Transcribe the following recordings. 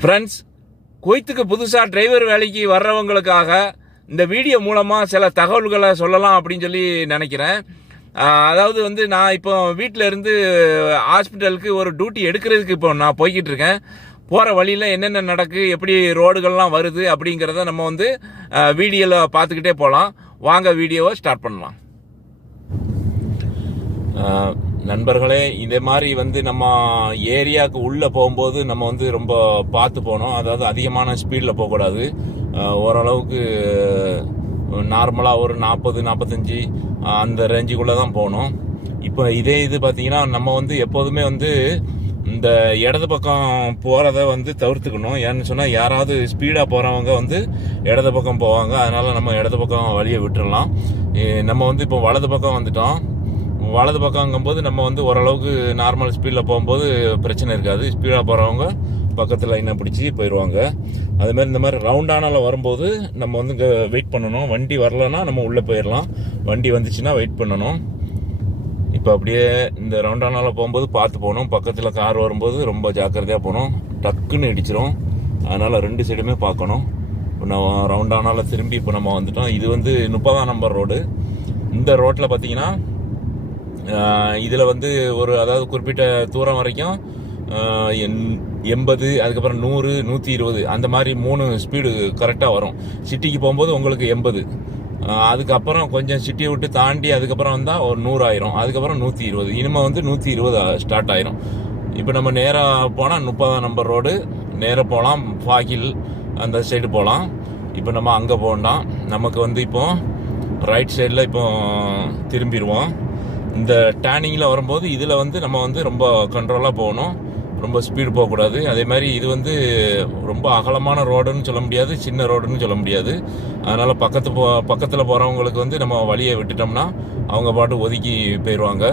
Friends குவைத்துக்கு புதுசாக driver வேலைக்கு வர்றவங்களுக்காக இந்த வீடியோ மூலமாக சில தகவல்களை சொல்லலாம் அப்படின்னு சொல்லி நினைக்கிறேன். அதாவது வந்து நான் இப்போ வீட்டில் இருந்து ஹாஸ்பிட்டலுக்கு ஒரு டியூட்டி எடுக்கிறதுக்கு இப்போ நான் போய்கிட்டு இருக்கேன். போகிற வழியில் என்னென்ன நடக்கு எப்படி ரோடுகள்லாம் வருது அப்படிங்கிறத நம்ம வந்து வீடியோவில் பார்த்துக்கிட்டே போகலாம் வாங்க வீடியோவை ஸ்டார்ட் பண்ணலாம். நண்பர்களே இதே மாதிரி வந்து நம்ம ஏரியாவுக்கு உள்ளே போகும்போது நம்ம வந்து ரொம்ப பார்த்து போகணும். அதாவது அதிகமான ஸ்பீடில் போகக்கூடாது. ஓரளவுக்கு நார்மலாக ஒரு நாற்பது நாற்பத்தஞ்சி அந்த ரேஞ்சுக்குள்ளே தான் போகணும். இப்போ இதே இது பார்த்தீங்கன்னா நம்ம வந்து எப்போதுமே வந்து இந்த இடது பக்கம் போகிறத வந்து தவிர்த்துக்கணும். ஏன்னு சொன்னால் யாராவது ஸ்பீடாக போகிறவங்க வந்து இடது பக்கம் போவாங்க. அதனால் நம்ம இடது பக்கம் வழியை விட்டுடலாம் நம்ம வந்து இப்போ வலது பக்கம் வந்துட்டோம். வலது பக்கங்கும்போது நம்ம வந்து ஓரளவுக்கு நார்மல் ஸ்பீடில் போகும்போது பிரச்சனை இருக்காது. ஸ்பீடாக போகிறவங்க பக்கத்தில் லைனை பிடிச்சி போயிடுவாங்க அதுமாரி இந்த மாதிரி ரவுண்டானால வரும்போது நம்ம வந்து இங்கே வெயிட் பண்ணணும். வண்டி வரலன்னா நம்ம உள்ளே போயிடலாம் வண்டி வந்துச்சுன்னா வெயிட் பண்ணணும். இப்போ அப்படியே இந்த ரவுண்டானால போகும்போது பார்த்து போகணும். பக்கத்தில் கார் வரும்போது ரொம்ப ஜாக்கிரதையாக போகணும். டக்குன்னு இடிச்சிரும். அதனால் ரெண்டு சைடுமே பார்க்கணும். இப்போ நம்ம ரவுண்டானால திரும்பி இப்போ நம்ம வந்துட்டோம். இது வந்து முப்பதாம் நம்பர் ரோடு இந்த ரோட்டில் பார்த்தீங்கன்னா இதில் வந்து ஒரு அதாவது குறிப்பிட்ட தூரம் வரைக்கும் எண்பது அதுக்கப்புறம் நூறு நூற்றி இருபது அந்த மாதிரி மூணு ஸ்பீடு கரெக்டாக வரும். சிட்டிக்கு போகும்போது உங்களுக்கு எண்பது. அதுக்கப்புறம் கொஞ்சம் சிட்டியை விட்டு தாண்டி அதுக்கப்புறம் வந்தால் ஒரு நூறாயிரம் அதுக்கப்புறம் நூற்றி இருபது. இனிமேல் வந்து நூற்றி இருபது ஸ்டார்ட் ஆயிரும். இப்போ நம்ம நேராக போனால் முப்பதாம் நம்பர் ரோடு நேராக போகலாம் ஃபாகில் அந்த சைடு போகலாம் இப்போ நம்ம அங்கே போகண்டாம். நமக்கு வந்து இப்போ ரைட் சைடில் இப்போ திரும்பிடுவோம். இந்த டேனிங்கில் வரும்போது இதில் வந்து நம்ம வந்து ரொம்ப கண்ட்ரோலாக போகணும். ரொம்ப ஸ்பீடு போகக்கூடாது. அதே மாதிரி இது வந்து ரொம்ப அகலமான ரோடுன்னு சொல்ல முடியாது சின்ன ரோடுன்னு சொல்ல முடியாது. அதனால் பக்கத்து போ பக்கத்தில் போகிறவங்களுக்கு வந்து நம்ம வழியை விட்டுட்டோம்னா அவங்க பாட்டு ஒதுக்கி போயிடுவாங்க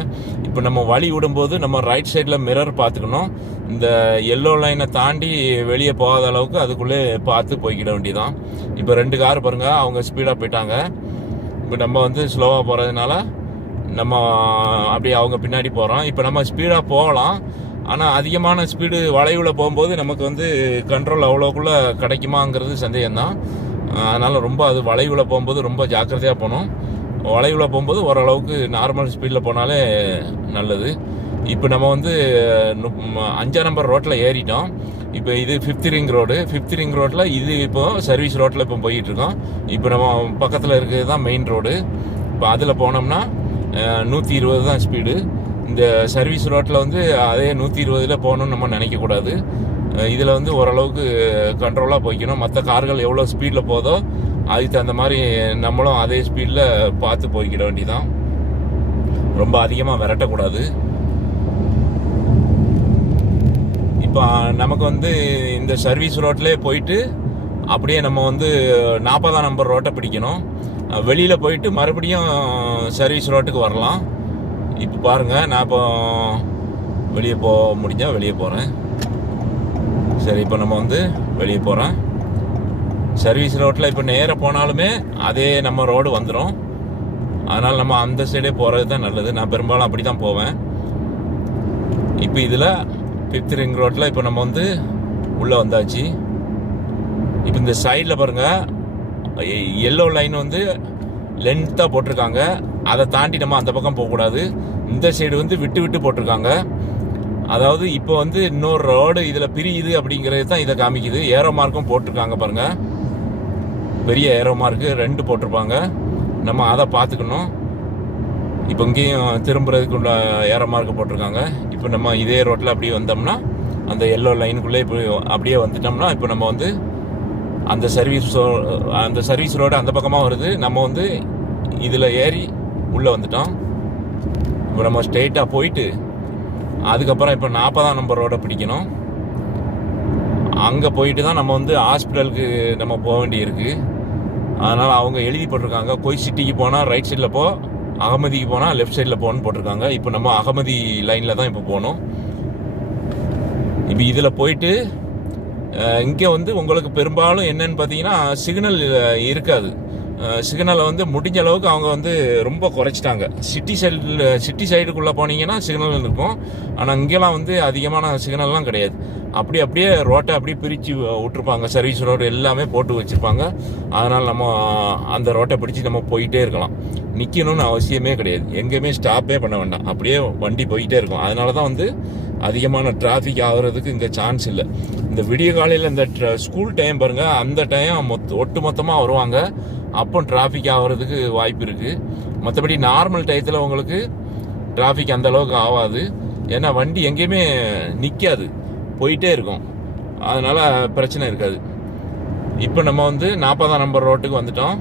இப்போ நம்ம வழி விடும்போது நம்ம ரைட் சைடில் மிரர் பார்த்துக்கணும். இந்த எல்லோ லைனை தாண்டி வெளியே போகாத அளவுக்கு அதுக்குள்ளே பார்த்து போய்க்கிட வேண்டியதான் இப்போ ரெண்டு கார் பாருங்கள் அவங்க ஸ்பீடாக போயிட்டாங்க. இப்போ நம்ம வந்து ஸ்லோவாக போகிறதுனால நம்ம அப்படியே அவங்க பின்னாடி போகிறோம் இப்போ நம்ம ஸ்பீடாக போகலாம். ஆனால் அதிகமான ஸ்பீடு வளைவில் போகும்போது நமக்கு வந்து கண்ட்ரோல் அவ்வளோக்குள்ளே கிடைக்குமாங்கிறது சந்தேகம்தான். அதனால் ரொம்ப அது வளைவில் போகும்போது ரொம்ப ஜாக்கிரதையாக போகணும். வளைவில் போகும்போது ஓரளவுக்கு நார்மல் ஸ்பீடில் போனாலே நல்லது. இப்போ நம்ம வந்து அஞ்சாம் நம்பர் ரோட்டில் ஏறிட்டோம். இப்போ இது fifth ring road fifth ring ரோட்டில் இது இப்போ சர்வீஸ் ரோட்டில் இப்போ போயிட்டுருக்கோம் இப்போ நம்ம பக்கத்தில் இருக்கிறது தான் மெயின் ரோடு இப்போ அதில் போனோம்னா நூற்றி இருபது தான் ஸ்பீடு இந்த சர்வீஸ் ரோட்டில் வந்து அதே நூற்றி இருபதில் போகணும்னு நம்ம நினைக்கக்கூடாது. இதில் வந்து ஓரளவுக்கு கண்ட்ரோலாக போய்க்கணும். மற்ற கார்கள் எவ்வளோ ஸ்பீடில் போதோ அதுக்கு தகுந்த மாதிரி நம்மளும் அதே ஸ்பீடில் பார்த்து போய்க்கிட வேண்டிதான் ரொம்ப அதிகமாக விரட்டக்கூடாது. இப்போ நமக்கு வந்து இந்த சர்வீஸ் ரோட்லேயே போயிட்டு அப்படியே நம்ம வந்து நாற்பதாம் நம்பர் ரோட்டை பிடிக்கணும். வெளியில் போயிட்டு மறுபடியும் சர்வீஸ் ரோட்டுக்கு வரலாம். இப்போ பாருங்கள் நான் இப்போ வெளியே போக முடிஞ்சால் வெளியே போகிறேன் சரி இப்போ நம்ம வந்து வெளியே போகிறேன் சர்வீஸ் ரோட்டில் இப்போ நேராக போனாலுமே அதே நம்ம ரோடு வந்துடும் அதனால் நம்ம அந்த சைடே போகிறது தான் நல்லது. நான் பெரும்பாலும் அப்படி தான் போவேன். இப்போ இதில் ஃபிஃப்த் ரிங் ரோட்டில் இப்போ நம்ம வந்து உள்ளே வந்தாச்சு. இப்போ இந்த சைடில் பாருங்கள் எல்லோ லைன் வந்து லென்த்தாக போட்டிருக்காங்க. அதை தாண்டி நம்ம அந்த பக்கம் போகக்கூடாது. இந்த சைடு வந்து விட்டு விட்டு போட்டிருக்காங்க. அதாவது இப்போ வந்து இன்னொரு ரோடு இதில் பிரியுது அப்படிங்கிறது தான் இதை காமிக்குது. ஏரோ மார்க்கும் போட்டிருக்காங்க பாருங்கள் பெரிய ஏரோ மார்க்கு ரெண்டு போட்டிருப்பாங்க. நம்ம அதை பார்த்துக்கணும். இப்போ இங்கேயும் திரும்புறதுக்கு உள்ள ஏரோ மார்க் போட்டிருக்காங்க. இப்போ நம்ம இதே ரோட்டில் அப்படியே வந்தோம்னா அந்த எல்லோ லைனுக்குள்ளே இப்போ அப்படியே வந்துட்டோம்னா இப்போ நம்ம வந்து அந்த சர்வீஸ் அந்த சர்வீஸ் ரோடு அந்த பக்கமாக வருது. நம்ம வந்து இதில் ஏறி உள்ளே வந்துட்டோம். இப்போ நம்ம ஸ்ட்ரெயிட்டாக போயிட்டு அதுக்கப்புறம் இப்போ நாற்பதாம் நம்பர் ரோடை பிடிக்கணும். அங்கே போயிட்டு தான் நம்ம வந்து ஹாஸ்பிட்டலுக்கு நம்ம போக வேண்டியிருக்கு. அதனால் அவங்க எழுதி போட்டிருக்காங்க. கொய் சிட்டிக்கு போனால் ரைட் சைடில் போ அகமதிக்கு போனால் லெஃப்ட் சைடில் போகணும்னு போட்டிருக்காங்க. இப்போ நம்ம அகமதி லைனில் தான் இப்போ போகணும் இப்போ இதில் போயிட்டு இங்கே வந்து உங்களுக்கு பெரும்பாலும் என்னன்னு பார்த்தீங்கன்னா சிக்னல் இருக்காது. சிக்னலை வந்து முடிஞ்ச அளவுக்கு அவங்க வந்து ரொம்ப குறைச்சிட்டாங்க. சிட்டி சைடில் சிட்டி சைடுக்குள்ளே போனீங்கன்னா சிக்னல் இருக்கும். ஆனால் இங்கெல்லாம் வந்து அதிகமான சிக்னல்லாம் கிடையாது. அப்படி அப்படியே ரோட்டை அப்படியே பிரித்து விட்டுருப்பாங்க. சர்வீஸ் ரோடு எல்லாமே போட்டு வச்சுருப்பாங்க. அதனால் நம்ம அந்த ரோட்டை பிடிச்சி நம்ம போயிட்டே இருக்கலாம். நிற்கணும்னு அவசியமே கிடையாது. எங்கேயுமே ஸ்டாப்பே பண்ண வேண்டாம். அப்படியே வண்டி போயிட்டே இருக்கும். அதனால தான் வந்து அதிகமான டிராஃபிக் ஆகிறதுக்கு இங்கே சான்ஸ் இல்லை. இந்த விடிய காலையில் இந்த ஸ்கூல் டைம் பாருங்க அந்த டைம் மொத்த ஒட்டு மொத்தமாக வருவாங்க. அப்போ டிராஃபிக் ஆகுறதுக்கு வாய்ப்பு இருக்குது மற்றபடி நார்மல் டயத்தில் உங்களுக்கு டிராஃபிக் அந்த அளவுக்கு ஆகாது. ஏன்னா வண்டி எங்கேயுமே நிற்காது போயிட்டே இருக்கும். அதனால் பிரச்சனை இருக்காது. இப்போ நம்ம வந்து நாற்பதாம் நம்பர் ரோட்டுக்கு வந்துட்டோம்.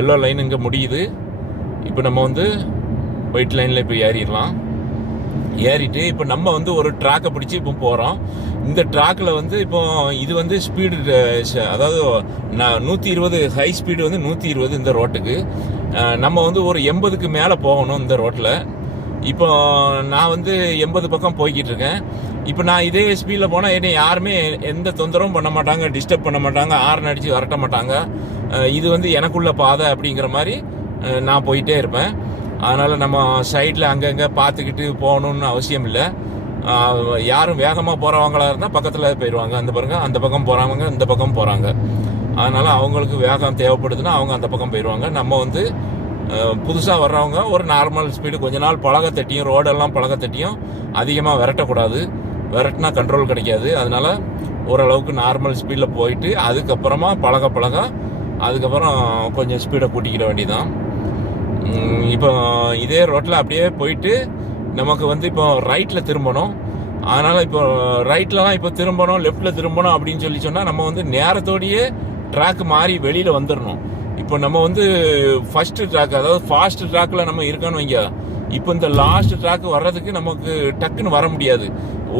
எல்லோ லைன் இங்கே முடியுது. இப்போ நம்ம வந்து ஒயிட் லைனில் இப்போ ஏறிடலாம். ஏறிட்டு இப்போ நம்ம வந்து ஒரு ட்ராக்கை பிடிச்சி இப்போ போகிறோம் இந்த ட்ராக்கில் வந்து இப்போ இது வந்து ஸ்பீடு அதாவது நான் நூற்றி இருபது ஹை ஸ்பீடு வந்து நூற்றி இருபது இந்த ரோட்டுக்கு நம்ம வந்து ஒரு எண்பதுக்கு மேலே போகணும் இந்த ரோட்டில் இப்போ நான் வந்து எண்பது பக்கம் போய்கிட்டு இருக்கேன். இப்போ நான் இதே ஸ்பீடில் போனால் என்னை யாருமே எந்த தொந்தரவும் பண்ண மாட்டாங்க டிஸ்டர்ப் பண்ண மாட்டாங்க ஆர்ன் அடித்து வரட்ட மாட்டாங்க. இது வந்து எனக்குள்ள பாதை அப்படிங்கிற மாதிரி நான் போயிட்டே இருப்பேன். அதனால் நம்ம சைடில் அங்கங்கே பார்த்துக்கிட்டு போகணுன்னு அவசியம் இல்லை. யாரும் வேகமாக போகிறவங்களா இருந்தால் பக்கத்தில் போயிடுவாங்க அந்த பாருங்க அந்த பக்கம் போகிறவங்க இந்த பக்கம் போகிறாங்க அதனால் அவங்களுக்கு வேகம் தேவைப்படுதுன்னா அவங்க அந்த பக்கம் போயிடுவாங்க நம்ம வந்து புதுசாக வர்றவங்க ஒரு நார்மல் ஸ்பீடு கொஞ்ச நாள் பழக தட்டியும் ரோடெல்லாம் பழக தட்டியும் அதிகமாக விரட்டக்கூடாது. விரட்டினா கண்ட்ரோல் கிடைக்காது. அதனால் ஓரளவுக்கு நார்மல் ஸ்பீடில் போயிட்டு அதுக்கப்புறமா பழக பழக அதுக்கப்புறம் கொஞ்சம் ஸ்பீடை கூட்டிக்கிட வேண்டியதான் இப்போ இதே ரோட்டில் அப்படியே போயிட்டு நமக்கு வந்து இப்போ ரைட்டில் திரும்பணும். அதனால் இப்போ ரைட்லலாம் இப்போ திரும்பணும் லெஃப்ட்டில் திரும்பணும் அப்படின்னு சொல்லி சொன்னால் நம்ம வந்து நேரத்தோடையே ட்ராக் மாறி வெளியில் வந்துடணும் இப்போ நம்ம வந்து ஃபஸ்ட்டு ட்ராக் அதாவது ஃபாஸ்ட் ட்ராக்கில் நம்ம இருக்கோம்னு வைங்க இப்போ இந்த லாஸ்ட் ட்ராக் வர்றதுக்கு நமக்கு டக்குன்னு வர முடியாது.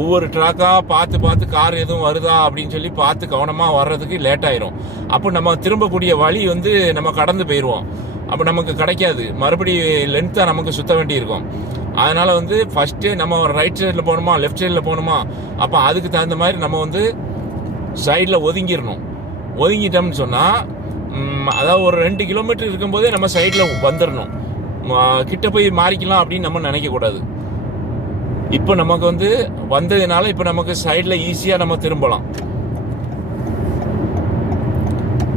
ஒவ்வொரு ட்ராக்காக பார்த்து பார்த்து கார் எதுவும் வருதா அப்படின்னு சொல்லி பார்த்து கவனமாக வர்றதுக்கு லேட் ஆயிரும். அப்போ நம்ம திரும்பக்கூடிய வழி வந்து நம்ம கடந்து போயிடுவோம் அப்போ நமக்கு கிடைக்காது. மறுபடி லென்த்தாக நமக்கு சுத்த வேண்டியிருக்கும். அதனால் வந்து ஃபஸ்ட்டு நம்ம ரைட் சைடில் போகணுமா லெஃப்ட் சைடில் போகணுமா? அப்போ அதுக்கு தகுந்த மாதிரி நம்ம வந்து சைடில் ஒதுங்கிடணும். ஒதுங்கிட்டோம்னு சொன்னால் அதாவது ஒரு ரெண்டு கிலோமீட்டர் இருக்கும்போதே நம்ம சைடில் வந்துடணும். கிட்ட போய் மாறிக்கலாம் அப்படின்னு நம்ம நினைக்கக்கூடாது இப்போ நமக்கு வந்து வந்ததுனால இப்போ நமக்கு சைடில் ஈஸியாக நம்ம திரும்பலாம்.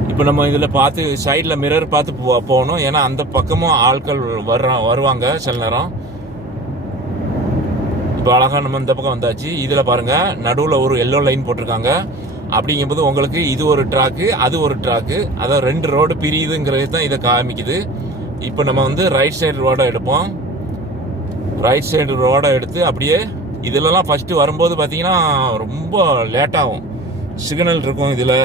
இப்போ நம்ம இதில் பார்த்து சைடில் மிரர் பார்த்து போ- போகணும். ஏன்னா அந்த பக்கமும் ஆட்கள் வர்ற வருவாங்க சில நேரம். இப்போ அழகாக நம்ம இந்த பக்கம் வந்தாச்சு. இதில் பாருங்கள் நடுவில் ஒரு எல்லோ லைன் போட்டிருக்காங்க. அப்படிங்கும்போது உங்களுக்கு இது ஒரு ட்ராக்கு அது ஒரு ட்ராக்கு அதான் ரெண்டு ரோடு பிரியுதுங்கிறது தான் இதை காமிக்குது. இப்போ நம்ம வந்து ரைட் சைடு ரோடை எடுப்போம். ரைட் சைடு ரோடை எடுத்து அப்படியே இதுலலாம் ஃபஸ்ட்டு வரும்போது பார்த்தீங்கன்னா ரொம்ப லேட்டாகும் சிக்னல் இருக்கும் இதில்.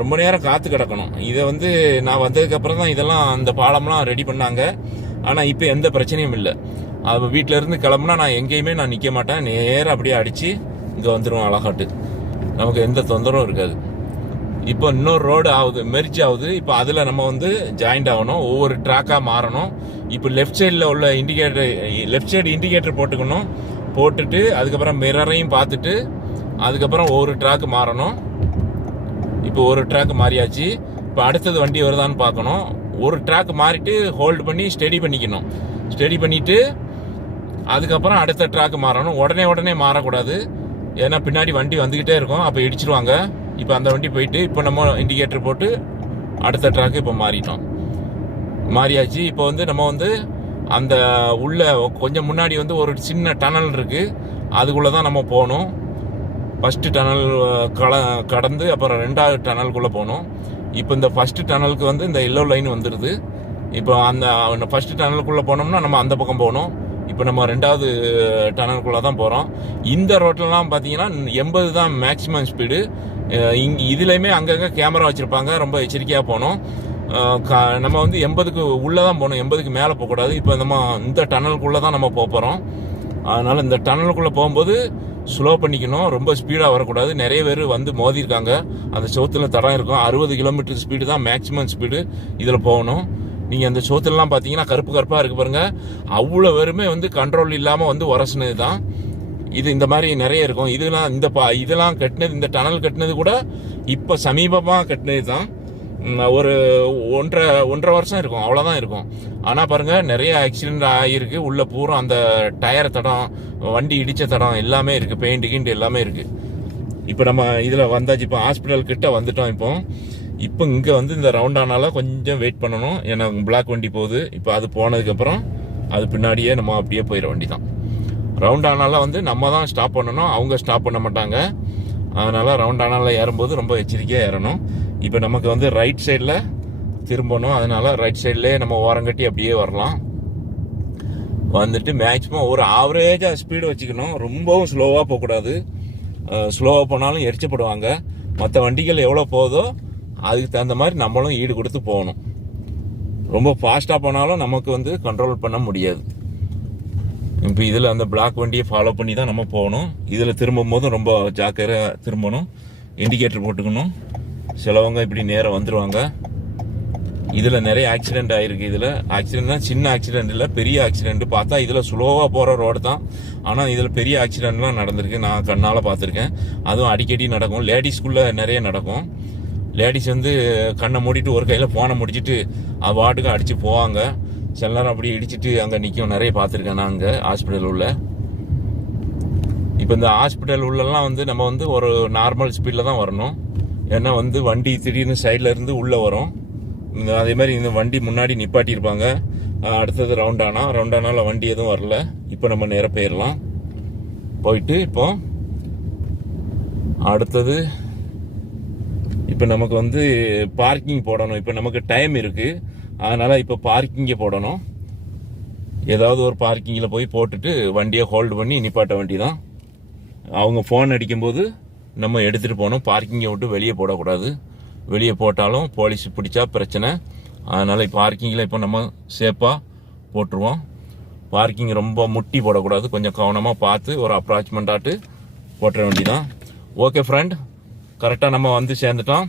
ரொம்ப நேரம் காற்று கிடக்கணும். இதை வந்து நான் வந்ததுக்கப்புறம் தான் இதெல்லாம் அந்த பாலம்லாம் ரெடி பண்ணாங்க. ஆனால் இப்போ எந்த பிரச்சனையும் இல்லை. அது வீட்டிலேருந்து கிளம்புனா நான் எங்கேயுமே நான் நிற்க மாட்டேன். நேராக அப்படியே அடித்து இங்கே வந்துடுவோம் அழகாட்டு. நமக்கு எந்த தொந்தரவும் இருக்காது. இப்போ இன்னொரு ரோடு ஆகுது மெர்ஜ் ஆகுது. இப்போ அதில் நம்ம வந்து ஜாயிண்ட் ஆகணும். ஒவ்வொரு ட்ராக்காக மாறணும். இப்போ லெஃப்ட் சைடில் உள்ள இண்டிகேட்டர் லெஃப்ட் சைடு இண்டிகேட்டர் போட்டுக்கணும். போட்டுட்டு அதுக்கப்புறம் மிரரையும் பார்த்துட்டு அதுக்கப்புறம் ஒவ்வொரு ட்ராக்கு மாறணும். இப்போ ஒரு ட்ராக் மாறியாச்சு. இப்போ அடுத்தது வண்டி வருதான்னு பார்க்கணும். ஒரு ட்ராக் மாறிட்டு ஹோல்டு பண்ணி ஸ்டெடி பண்ணிக்கணும். ஸ்டெடி பண்ணிவிட்டு அதுக்கப்புறம் அடுத்த ட்ராக் மாறணும். உடனே உடனே மாறக்கூடாது. ஏன்னா பின்னாடி வண்டி வந்துக்கிட்டே இருக்கும். அப்போ இடிச்சிருவாங்க. இப்போ அந்த வண்டி போயிட்டு இப்போ நம்ம இண்டிகேட்டர் போட்டு அடுத்த ட்ராக்கு இப்போ மாறிட்டோம். மாறியாச்சு. இப்போ வந்து நம்ம வந்து அந்த உள்ள கொஞ்சம் முன்னாடி வந்து ஒரு சின்ன டனல் இருக்கு. அதுக்குள்ளே தான் நம்ம போகணும் ஃபஸ்ட்டு டனல் கல கடந்து அப்புறம் ரெண்டாவது டனலுக்குள்ளே போகணும் இப்போ இந்த ஃபஸ்ட்டு டனலுக்கு வந்து இந்த எல்லோ லைன் வந்துடுது இப்போ அந்த ஃபஸ்ட்டு டனலுக்குள்ளே போனோம்னா நம்ம அந்த பக்கம் போகணும் இப்போ நம்ம ரெண்டாவது டனலுக்குள்ளே தான் போகிறோம் இந்த ரோட்லலாம் பார்த்தீங்கன்னா எண்பது தான் மேக்ஸிமம் ஸ்பீடு இங்கே இதுலேயுமே அங்கங்கே கேமரா வச்சுருப்பாங்க. ரொம்ப எச்சரிக்கையாக போகணும். நம்ம வந்து எண்பதுக்கு உள்ளே தான் போகணும். எண்பதுக்கு மேலே போகக்கூடாது. இப்போ நம்ம இந்த டனலுக்குள்ளே தான் நம்ம போக போகிறோம் அதனால் இந்த டனலுக்குள்ளே போகும்போது ஸ்லோ பண்ணிக்கணும். ரொம்ப ஸ்பீடாக வரக்கூடாது. நிறைய பேர் வந்து மோதிருக்காங்க அந்த சோத்தில் தடம் இருக்கும். அறுபது கிலோமீட்டர் ஸ்பீடு தான் மேக்ஸிமம் ஸ்பீடு இதில் போகணும். நீங்கள் அந்த சோத்துலலாம் பார்த்தீங்கன்னா கருப்பு கருப்பாக இருக்கு பாருங்கள் அவ்வளோ பேருமே வந்து கண்ட்ரோல் இல்லாமல் வந்து உரசுனது தான் இது இந்த மாதிரி நிறைய இருக்கும். இதெல்லாம் இந்த பா இதெல்லாம் கட்டினது இந்த டனல் கட்டினது கூட இப்போ சமீபமாக கட்டினது தான் ஒரு ஒன்றரை ஒன்றரை வருஷம் இருக்கும். அவ்வளோதான் இருக்கும். ஆனால் பாருங்க நிறைய ஆக்சிடென்ட் ஆகியிருக்கு. உள்ளே பூரா அந்த டயர் தடம் வண்டி இடித்த தடம் எல்லாமே இருக்குது பெயிண்ட் கிண்ட் எல்லாமே இருக்குது இப்போ நம்ம இதில் வந்தாச்சு. இப்போ ஹாஸ்பிட்டல் கிட்ட வந்துட்டோம் இப்போ. இப்போ இங்கே வந்து இந்த ரவுண்ட் ஆனால கொஞ்சம் வெயிட் பண்ணணும். ஏன்னா பிளாக் வண்டி போகுது. இப்போ அது போனதுக்கப்புறம் அது பின்னாடியே நம்ம அப்படியே போயிட வண்டி தான் ரவுண்ட் ஆனால வந்து நம்ம தான் ஸ்டாப் பண்ணணும். அவங்க ஸ்டாப் பண்ண மாட்டாங்க. அதனால் ரவுண்ட் ஆனால ஏறும்போது ரொம்ப எச்சரிக்கையாக ஏறணும். இப்போ நமக்கு வந்து ரைட் சைடில் திரும்பணும். அதனால் ரைட் சைட்லேயே நம்ம ஓரங்கட்டி அப்படியே வரலாம். வந்துட்டு மேக்ஸிமம் ஒரு ஆவரேஜாக ஸ்பீடு வச்சுக்கணும். ரொம்பவும் ஸ்லோவாக போகக்கூடாது. ஸ்லோவாக போனாலும் எரிச்சப்படுவாங்க. மற்ற வண்டிகள் எவ்வளோ போதோ அதுக்கு தகுந்த மாதிரி நம்மளும் ஈடு கொடுத்து போகணும். ரொம்ப ஃபாஸ்ட்டாக போனாலும் நமக்கு வந்து கண்ட்ரோல் பண்ண முடியாது. இப்போ இதில் அந்த பிளாக் வண்டியை ஃபாலோ பண்ணி தான் நம்ம போகணும். இதில் திரும்பும் போதும் ரொம்ப ஜாக்கிரதையாக திரும்பணும். இண்டிகேட்டர் போட்டுக்கணும். சிலவங்க இப்படி நேரம் வந்துடுவாங்க இதில் நிறைய ஆக்சிடென்ட் ஆகிருக்கு இதில். ஆக்சிடென்ட் தான் சின்ன ஆக்சிடென்ட் இல்லை பெரிய ஆக்சிடெண்ட் பார்த்தா இதில் ஸ்லோவாக போகிற ரோடு தான். ஆனால் இதில் பெரிய ஆக்சிடென்ட்லாம் நடந்திருக்கு. நான் கண்ணால் பார்த்துருக்கேன். அதுவும் அடிக்கடி நடக்கும். லேடிஸ்குள்ளே நிறைய நடக்கும். லேடிஸ் வந்து கண்ணை மூடிட்டு ஒரு கையில் ஃபோனை முடிச்சிட்டு அது வாட்டுக்கு அடித்து போவாங்க. சில நேரம் அப்படி இடிச்சிட்டு அங்கே நிற்கும் நிறைய பார்த்துருக்கேன் நான் அங்கே ஹாஸ்பிட்டல் உள்ள. இப்போ இந்த ஹாஸ்பிட்டல் உள்ளெல்லாம் வந்து நம்ம வந்து ஒரு நார்மல் ஸ்பீடில் தான் வரணும். ஏன்னா வந்து வண்டி திடீர்னு சைடில் இருந்து உள்ளே வரும். இந்த அதே மாதிரி இந்த வண்டி முன்னாடி நிப்பாட்டியிருப்பாங்க. அடுத்தது ரவுண்ட் ரவுண்டானால ரவுண்ட் வண்டி எதுவும் வரல. இப்போ நம்ம நேராக போயிடலாம் போயிட்டு இப்போ அடுத்தது இப்போ நமக்கு வந்து பார்க்கிங் போடணும். இப்போ நமக்கு டைம் இருக்குது அதனால் இப்போ பார்க்கிங்கை போடணும். ஏதாவது ஒரு பார்க்கிங்கில் போய் போட்டுட்டு வண்டியை ஹோல்டு பண்ணி நிப்பாட்ட வண்டி தான் அவங்க ஃபோன் அடிக்கும்போது நம்ம எடுத்துகிட்டு போகணும். பார்க்கிங்கை விட்டு வெளியே போடக்கூடாது. வெளியே போட்டாலும் போலீஸ் பிடிச்சா பிரச்சனை. அதனால் பார்க்கிங்கில் இப்போ நம்ம சேஃபாக போட்டுருவோம். பார்க்கிங் ரொம்ப முட்டி போடக்கூடாது. கொஞ்சம் கவனமாக பார்த்து ஒரு அப்ராச்மெண்ட்டாட்டு போட்டுற வேண்டி தான் ஓகே ஃப்ரெண்ட் கரெக்டாக நம்ம வந்து சேர்ந்துட்டோம்.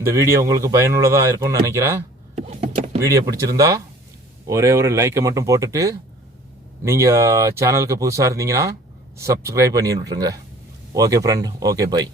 இந்த வீடியோ உங்களுக்கு பயனுள்ளதாக இருக்கும்னு நினைக்கிறேன். வீடியோ பிடிச்சிருந்தா ஒரே ஒரு லைக்கை மட்டும் போட்டுட்டு நீங்கள் சேனலுக்கு புதுசாக இருந்தீங்கன்னா சப்ஸ்கிரைப் பண்ணி விட்டுருங்க. Okay friend okay bye